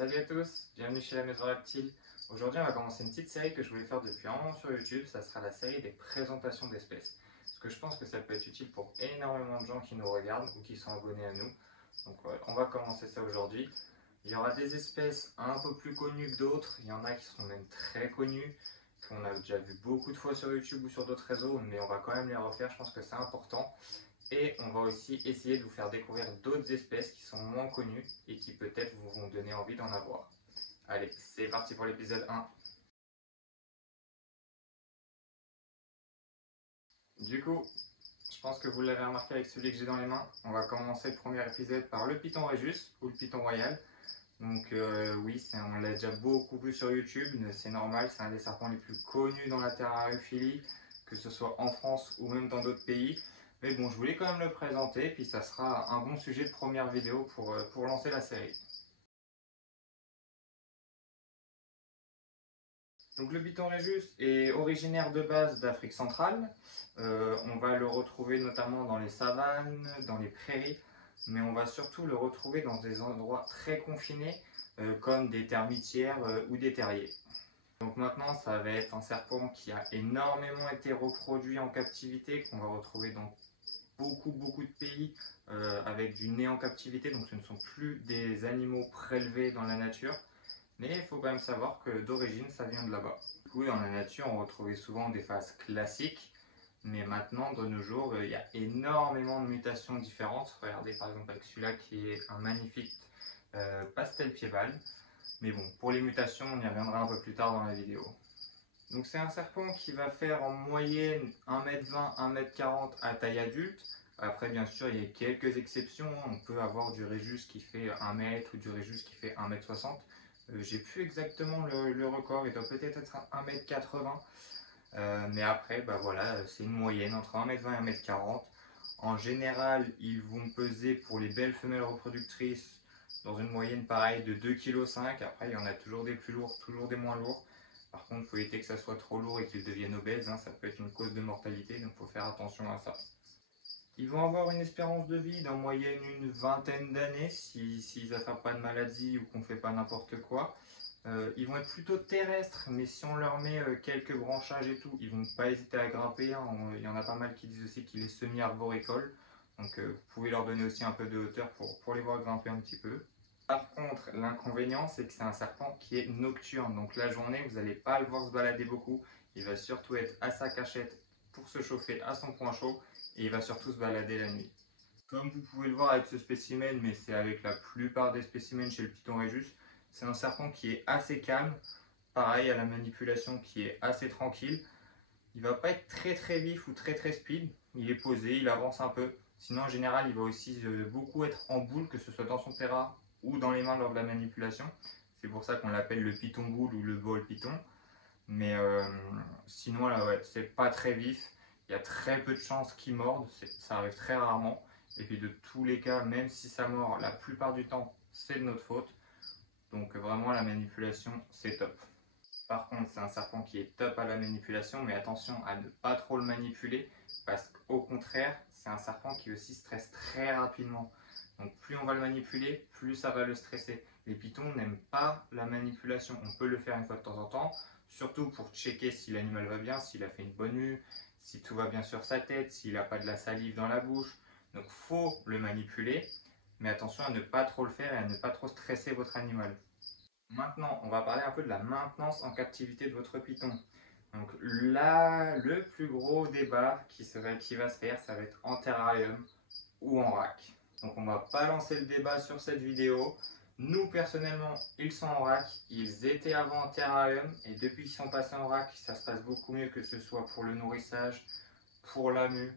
Salut à tous, bienvenue chez la Maison Reptile. Aujourd'hui on va commencer une petite série que je voulais faire depuis un moment sur YouTube, ça sera la série des présentations d'espèces. Parce que je pense que ça peut être utile pour énormément de gens qui nous regardent ou qui sont abonnés à nous. Donc on va commencer ça aujourd'hui. Il y aura des espèces un peu plus connues que d'autres, il y en a qui seront même très connues, qu'on a déjà vu beaucoup de fois sur YouTube ou sur d'autres réseaux, mais on va quand même les refaire, je pense que c'est important. Et on va aussi essayer de vous faire découvrir d'autres espèces qui sont moins connues et qui peut-être vous vont donner envie d'en avoir. Allez, c'est parti pour l'épisode 1. Du coup, je pense que vous l'avez remarqué avec celui que j'ai dans les mains. On va commencer le premier épisode par le Python Régus ou le Python Royal. Donc oui, on l'a déjà beaucoup vu sur YouTube, c'est normal, c'est un des serpents les plus connus dans la terrariophilie, que ce soit en France ou même dans d'autres pays. Mais bon, je voulais quand même le présenter, puis ça sera un bon sujet de première vidéo pour lancer la série. Donc le Python Régus est originaire de base d'Afrique centrale. On va le retrouver notamment dans les savanes, dans les prairies, mais on va surtout le retrouver dans des endroits très confinés, comme des termitières ou des terriers. Donc maintenant, ça va être un serpent qui a énormément été reproduit en captivité, qu'on va retrouver dans beaucoup de pays avec du né en captivité, donc ce ne sont plus des animaux prélevés dans la nature. Mais il faut quand même savoir que d'origine, ça vient de là-bas. Du coup, dans la nature, on retrouvait souvent des phases classiques, mais maintenant, de nos jours, il y a énormément de mutations différentes. Regardez par exemple avec celui-là qui est un magnifique pastel pied-balle. Mais bon, pour les mutations, on y reviendra un peu plus tard dans la vidéo. Donc c'est un serpent qui va faire en moyenne 1m20, 1m40 à taille adulte. Après, bien sûr, il y a quelques exceptions. On peut avoir du Régus qui fait 1 mètre ou du Régus qui fait 1m60. J'ai plus exactement le record, il doit peut-être être 1m80. Mais après, bah voilà, c'est une moyenne entre 1m20 et 1m40. En général, ils vont peser pour les belles femelles reproductrices dans une moyenne pareille de 2,5 kg. Après, il y en a toujours des plus lourds, toujours des moins lourds. Par contre, il faut éviter que ça soit trop lourd et qu'ils deviennent obèses, hein. Ça peut être une cause de mortalité, donc il faut faire attention à ça. Ils vont avoir une espérance de vie d'en moyenne une vingtaine d'années s'ils n'attrapent pas de maladie ou qu'on ne fait pas n'importe quoi. Ils vont être plutôt terrestres, mais si on leur met quelques branchages et tout, ils vont pas hésiter à grimper, hein. Il y en a pas mal qui disent aussi qu'il est semi-arboricole. Donc vous pouvez leur donner aussi un peu de hauteur pour les voir grimper un petit peu. Par contre, l'inconvénient, c'est que c'est un serpent qui est nocturne. Donc la journée, vous n'allez pas le voir se balader beaucoup. Il va surtout être à sa cachette pour se chauffer à son point chaud. Et il va surtout se balader la nuit. Comme vous pouvez le voir avec ce spécimen, mais c'est avec la plupart des spécimens chez le Python Régus, c'est un serpent qui est assez calme. Pareil à la manipulation qui est assez tranquille. Il va pas être très vif ou très speed. Il est posé, il avance un peu. Sinon en général il va aussi beaucoup être en boule, que ce soit dans son terrain ou dans les mains lors de la manipulation. C'est pour ça qu'on l'appelle le python boule ou le ball python. Mais sinon là ouais, c'est pas très vif. Il y a très peu de chances qu'il morde, ça arrive très rarement. Et puis de tous les cas, même si ça mord, la plupart du temps c'est de notre faute. Donc vraiment la manipulation c'est top. Par contre, c'est un serpent qui est top à la manipulation, mais attention à ne pas trop le manipuler, parce qu'au contraire, c'est un serpent qui aussi stresse très rapidement. Donc plus on va le manipuler, plus ça va le stresser. Les pitons n'aiment pas la manipulation. On peut le faire une fois de temps en temps, surtout pour checker si l'animal va bien, s'il a fait une bonne mue, si tout va bien sur sa tête, s'il n'a pas de la salive dans la bouche. Donc faut le manipuler, mais attention à ne pas trop le faire et à ne pas trop stresser votre animal. Maintenant, on va parler un peu de la maintenance en captivité de votre python. Donc là, le plus gros débat qui va se faire, ça va être en terrarium ou en rack. Donc on va pas lancer le débat sur cette vidéo. Nous, personnellement, ils sont en rack. Ils étaient avant en terrarium et depuis qu'ils sont passés en rack, ça se passe beaucoup mieux, que ce soit pour le nourrissage, pour la mue.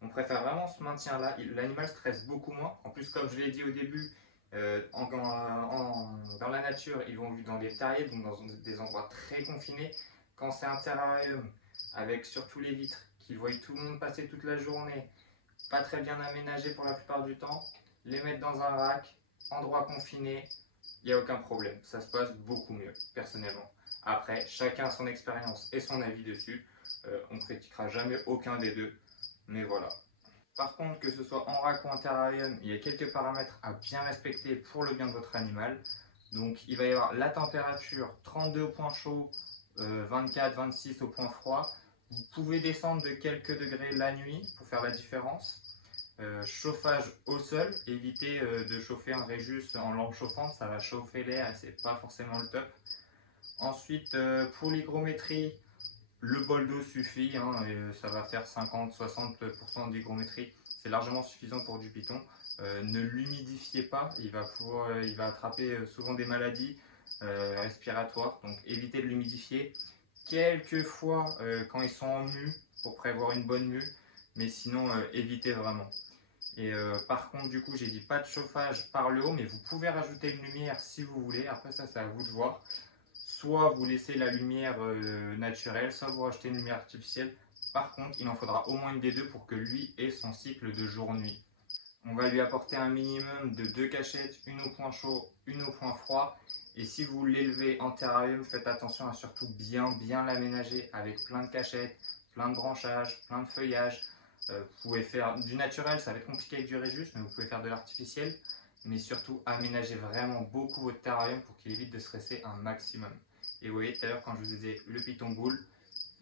On préfère vraiment ce maintien-là. L'animal stresse beaucoup moins. En plus, comme je l'ai dit au début, dans la nature, ils vont vivre dans des terriers, donc dans des endroits très confinés. Quand c'est un terrarium, avec surtout les vitres, qu'ils voient tout le monde passer toute la journée, pas très bien aménagé pour la plupart du temps, les mettre dans un rack, endroit confiné, il n'y a aucun problème. Ça se passe beaucoup mieux, personnellement. Après, chacun a son expérience et son avis dessus. On ne critiquera jamais aucun des deux, mais voilà. Par contre, que ce soit en rack ou en terrarium, il y a quelques paramètres à bien respecter pour le bien de votre animal. Donc il va y avoir la température 32 au point chaud, 24-26 au point froid. Vous pouvez descendre de quelques degrés la nuit pour faire la différence. Chauffage au sol, évitez de chauffer un Régis en lampe chauffante, ça va chauffer l'air et c'est pas forcément le top. Ensuite, pour l'hygrométrie, le bol d'eau suffit, hein, et ça va faire 50-60% d'hygrométrie, c'est largement suffisant pour du python. Ne l'humidifiez pas, il va attraper souvent des maladies respiratoires, donc évitez de l'humidifier. Quelquefois quand ils sont en mue, pour prévoir une bonne mue, mais sinon évitez vraiment. Et par contre, du coup, j'ai dit pas de chauffage par le haut, mais vous pouvez rajouter une lumière si vous voulez. Après ça, c'est à vous de voir. Soit vous laissez la lumière naturelle, soit vous rajoutez une lumière artificielle. Par contre, il en faudra au moins une des deux pour que lui ait son cycle de jour-nuit. On va lui apporter un minimum de 2 cachettes, une au point chaud, une au point froid. Et si vous l'élevez en terrarium, faites attention à surtout bien l'aménager avec plein de cachettes, plein de branchages, plein de feuillages. Vous pouvez faire du naturel, ça va être compliqué avec du Régis, mais vous pouvez faire de l'artificiel. Mais surtout, aménagez vraiment beaucoup votre terrarium pour qu'il évite de stresser un maximum. Et vous voyez tout à l'heure quand je vous ai dit le python boule,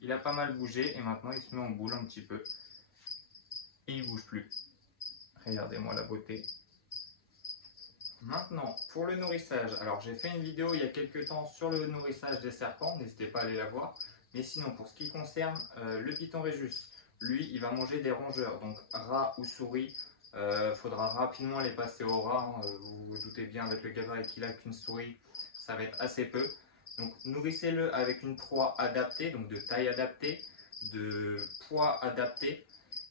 il a pas mal bougé et maintenant il se met en boule un petit peu. Et il bouge plus. Regardez-moi la beauté. Maintenant, pour le nourrissage, alors j'ai fait une vidéo il y a quelques temps sur le nourrissage des serpents, n'hésitez pas à aller la voir. Mais sinon, pour ce qui concerne le python Régis, lui, il va manger des rongeurs, donc rats ou souris. Faudra rapidement les passer au rat, hein. Vous vous doutez bien avec le gabarit qu'il a qu'une souris, ça va être assez peu. Donc nourrissez-le avec une proie adaptée, donc de taille adaptée, de poids adapté.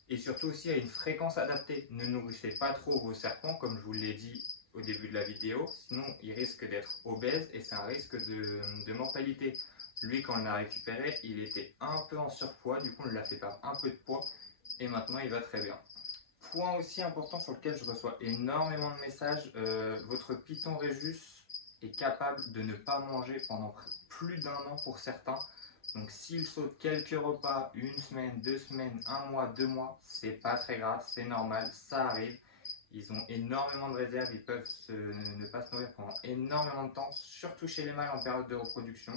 Et surtout aussi à une fréquence adaptée. Ne nourrissez pas trop vos serpents, comme je vous l'ai dit au début de la vidéo, sinon ils risquent d'être obèses et c'est un risque de mortalité. Lui, quand on l'a récupéré, il était un peu en surpoids, du coup on l'a fait perdre un peu de poids et maintenant il va très bien. Point aussi important sur lequel je reçois énormément de messages, votre python Régis est capable de ne pas manger pendant plus d'un an pour certains. Donc s'il saute quelques repas, une semaine, 2 semaines, un mois, 2 mois, c'est pas très grave, c'est normal, ça arrive. Ils ont énormément de réserves, ils peuvent ne pas se nourrir pendant énormément de temps, surtout chez les mâles en période de reproduction.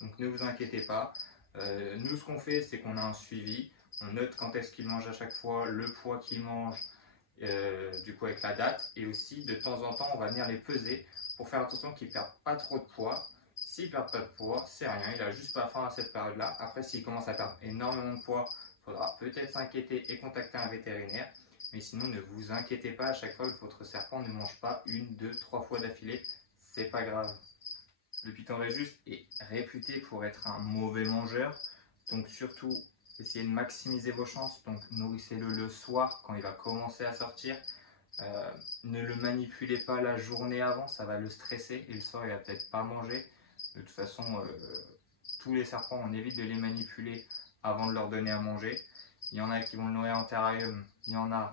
Donc ne vous inquiétez pas. Nous, ce qu'on fait, c'est qu'on a un suivi. On note quand est-ce qu'ils mangent à chaque fois, le poids qu'ils mangent, du coup avec la date. Et aussi, de temps en temps, on va venir les peser pour faire attention qu'ils ne perdent pas trop de poids. S'ils ne perdent pas de poids, c'est rien, il n'a juste pas faim à cette période-là. Après, s'ils commencent à perdre énormément de poids, il faudra peut-être s'inquiéter et contacter un vétérinaire. Mais sinon, ne vous inquiétez pas à chaque fois que votre serpent ne mange pas 1, 2, 3 fois d'affilée. C'est pas grave. Le python Régis est réputé pour être un mauvais mangeur. Donc surtout, essayez de maximiser vos chances. Donc nourrissez-le le soir quand il va commencer à sortir. Ne le manipulez pas la journée avant, ça va le stresser. Et le soir, il va peut-être pas manger. De toute façon, tous les serpents, on évite de les manipuler avant de leur donner à manger. Il y en a qui vont le nourrir en terrarium, il y en a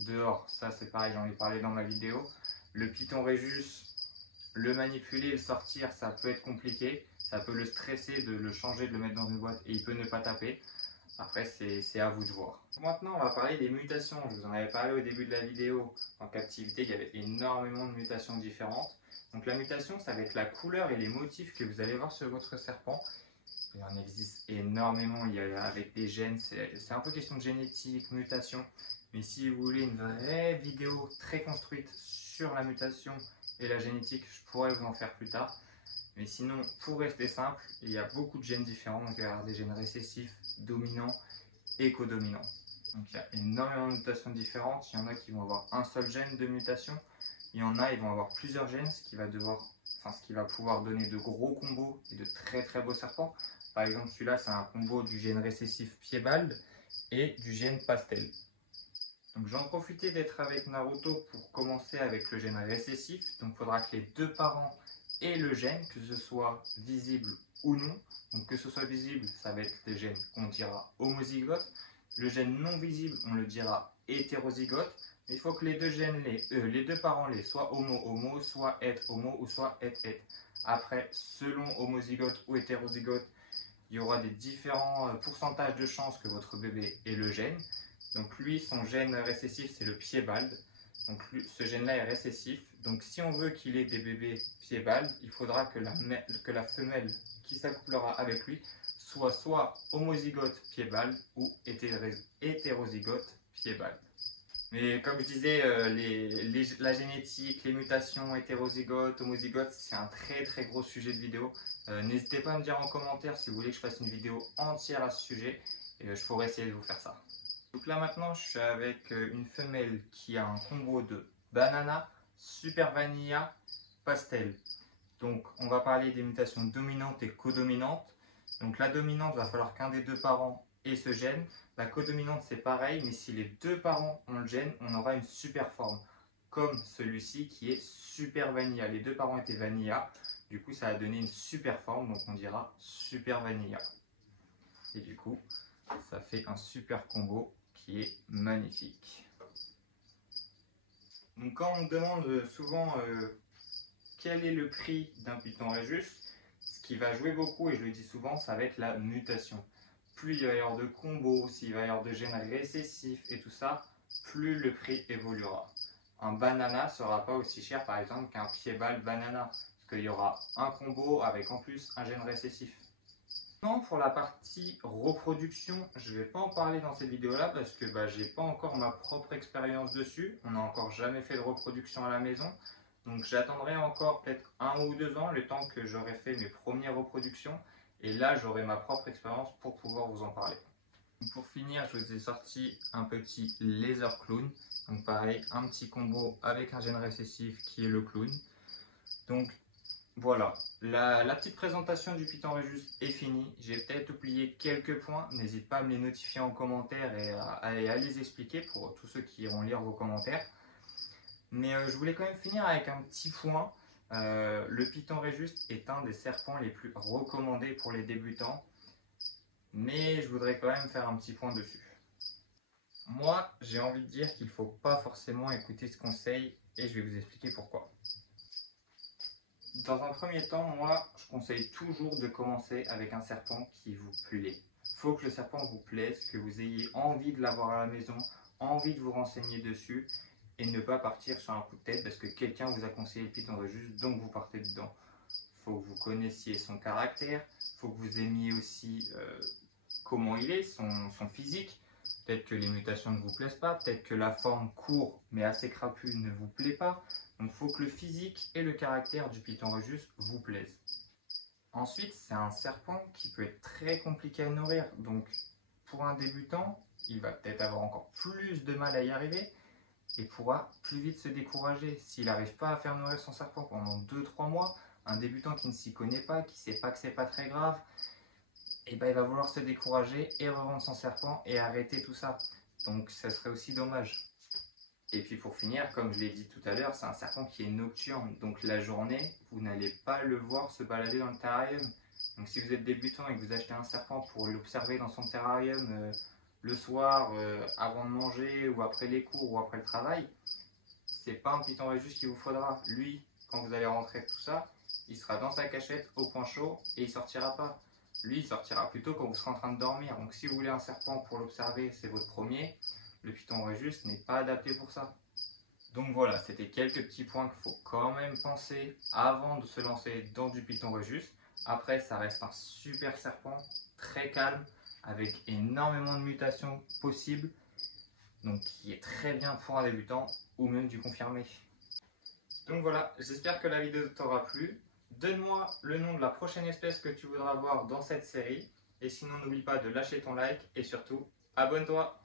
dehors, ça c'est pareil, j'en ai parlé dans ma vidéo. Le python Régis, le manipuler, le sortir, ça peut être compliqué. Ça peut le stresser de le changer, de le mettre dans une boîte et il peut ne pas taper. Après, c'est à vous de voir. Maintenant, on va parler des mutations. Je vous en avais parlé au début de la vidéo. En captivité, il y avait énormément de mutations différentes. Donc la mutation, ça va être la couleur et les motifs que vous allez voir sur votre serpent. Il en existe énormément, il y a avec des gènes, c'est un peu question de génétique, mutation. Mais si vous voulez une vraie vidéo très construite sur la mutation et la génétique, je pourrais vous en faire plus tard. Mais sinon, pour rester simple, il y a beaucoup de gènes différents. Donc il y a des gènes récessifs, dominants et codominants. Donc il y a énormément de mutations différentes. Il y en a qui vont avoir un seul gène de mutation. Il y en a, ils vont avoir plusieurs gènes, ce qui va pouvoir donner de gros combos et de très beaux serpents. Par exemple, celui-là, c'est un combo du gène récessif pied-balde et du gène pastel. Donc j'en profitais d'être avec Naruto pour commencer avec le gène récessif. Donc il faudra que les deux parents aient le gène, que ce soit visible ou non. Donc que ce soit visible, ça va être les gènes qu'on dira homozygote. Le gène non visible, on le dira hétérozygote. Il faut que les deux parents les soit homo-homo, soit het-homo ou soit het-het. Après, selon homozygote ou hétérozygote, il y aura des différents pourcentages de chances que votre bébé ait le gène. Donc lui, son gène récessif, c'est le pied-balde. Donc ce gène-là est récessif. Donc si on veut qu'il ait des bébés pieds-balles, il faudra que la femelle qui s'accouplera avec lui soit homozygote pieds-balles ou hétérozygote pieds-balles. Mais comme je disais, la génétique, les mutations hétérozygotes, homozygotes, c'est un très gros sujet de vidéo. N'hésitez pas à me dire en commentaire si vous voulez que je fasse une vidéo entière à ce sujet et je pourrais essayer de vous faire ça. Donc là maintenant je suis avec une femelle qui a un combo de banana, super vanilla, pastel. Donc on va parler des mutations dominantes et codominantes. Donc la dominante, va falloir qu'un des deux parents ait ce gène. La codominante c'est pareil, mais si les deux parents ont le gène, on aura une super forme. Comme celui-ci qui est super vanilla. Les deux parents étaient vanilla, du coup ça a donné une super forme, donc on dira super vanilla. Et du coup, ça fait un super combo qui est magnifique. Donc quand on me demande souvent quel est le prix d'un Python Rhésus, ce qui va jouer beaucoup, et je le dis souvent, ça va être la mutation. Plus il va y avoir de combos, s'il va y avoir de gènes récessifs et tout ça, plus le prix évoluera. Un banana ne sera pas aussi cher par exemple qu'un pied-balle banana, parce qu'il y aura un combo avec en plus un gène récessif. Non, pour la partie reproduction, je ne vais pas en parler dans cette vidéo là parce que je n'ai pas encore ma propre expérience dessus. On n'a encore jamais fait de reproduction à la maison. Donc j'attendrai encore peut-être 1 ou 2 ans, le temps que j'aurai fait mes premières reproductions. Et là, j'aurai ma propre expérience pour pouvoir vous en parler. Donc pour finir, je vous ai sorti un petit laser clown. Donc pareil, un petit combo avec un gène récessif qui est le clown. Donc voilà, la petite présentation du Python Rhésus est finie. J'ai peut-être oublié quelques points. N'hésite pas à me les notifier en commentaire et à les expliquer pour tous ceux qui iront lire vos commentaires. Mais je voulais quand même finir avec un petit point. Le Python Rhésus est un des serpents les plus recommandés pour les débutants. Mais je voudrais quand même faire un petit point dessus. Moi, j'ai envie de dire qu'il ne faut pas forcément écouter ce conseil et je vais vous expliquer pourquoi. Dans un premier temps, moi, je conseille toujours de commencer avec un serpent qui vous plaît. Il faut que le serpent vous plaise, que vous ayez envie de l'avoir à la maison, envie de vous renseigner dessus et ne pas partir sur un coup de tête parce que quelqu'un vous a conseillé le Python Rhésus, donc vous partez dedans. Il faut que vous connaissiez son caractère, il faut que vous aimiez aussi comment il est, son physique. Peut-être que les mutations ne vous plaisent pas, peut-être que la forme court mais assez crapue ne vous plaît pas. Donc il faut que le physique et le caractère du Python Rhésus vous plaisent. Ensuite, c'est un serpent qui peut être très compliqué à nourrir. Donc pour un débutant, il va peut-être avoir encore plus de mal à y arriver et pourra plus vite se décourager. S'il n'arrive pas à faire nourrir son serpent pendant 2-3 mois, un débutant qui ne s'y connaît pas, qui ne sait pas que c'est pas très grave, et il va vouloir se décourager et revendre son serpent et arrêter tout ça. Donc ça serait aussi dommage. Et puis pour finir, comme je l'ai dit tout à l'heure, c'est un serpent qui est nocturne. Donc la journée, vous n'allez pas le voir se balader dans le terrarium. Donc si vous êtes débutant et que vous achetez un serpent pour l'observer dans son terrarium le soir, avant de manger ou après les cours ou après le travail, c'est pas un Python Rhésus qu'il vous faudra. Lui, quand vous allez rentrer tout ça, il sera dans sa cachette au point chaud et il sortira pas. Lui, il sortira plutôt quand vous serez en train de dormir. Donc si vous voulez un serpent pour l'observer, c'est votre premier. Le Python Rhésus n'est pas adapté pour ça. Donc voilà, c'était quelques petits points qu'il faut quand même penser avant de se lancer dans du Python Rhésus. Après, ça reste un super serpent, très calme, avec énormément de mutations possibles. Donc qui est très bien pour un débutant ou même du confirmé. Donc voilà, j'espère que la vidéo t'aura plu. Donne-moi le nom de la prochaine espèce que tu voudras voir dans cette série. Et sinon, n'oublie pas de lâcher ton like et surtout, abonne-toi.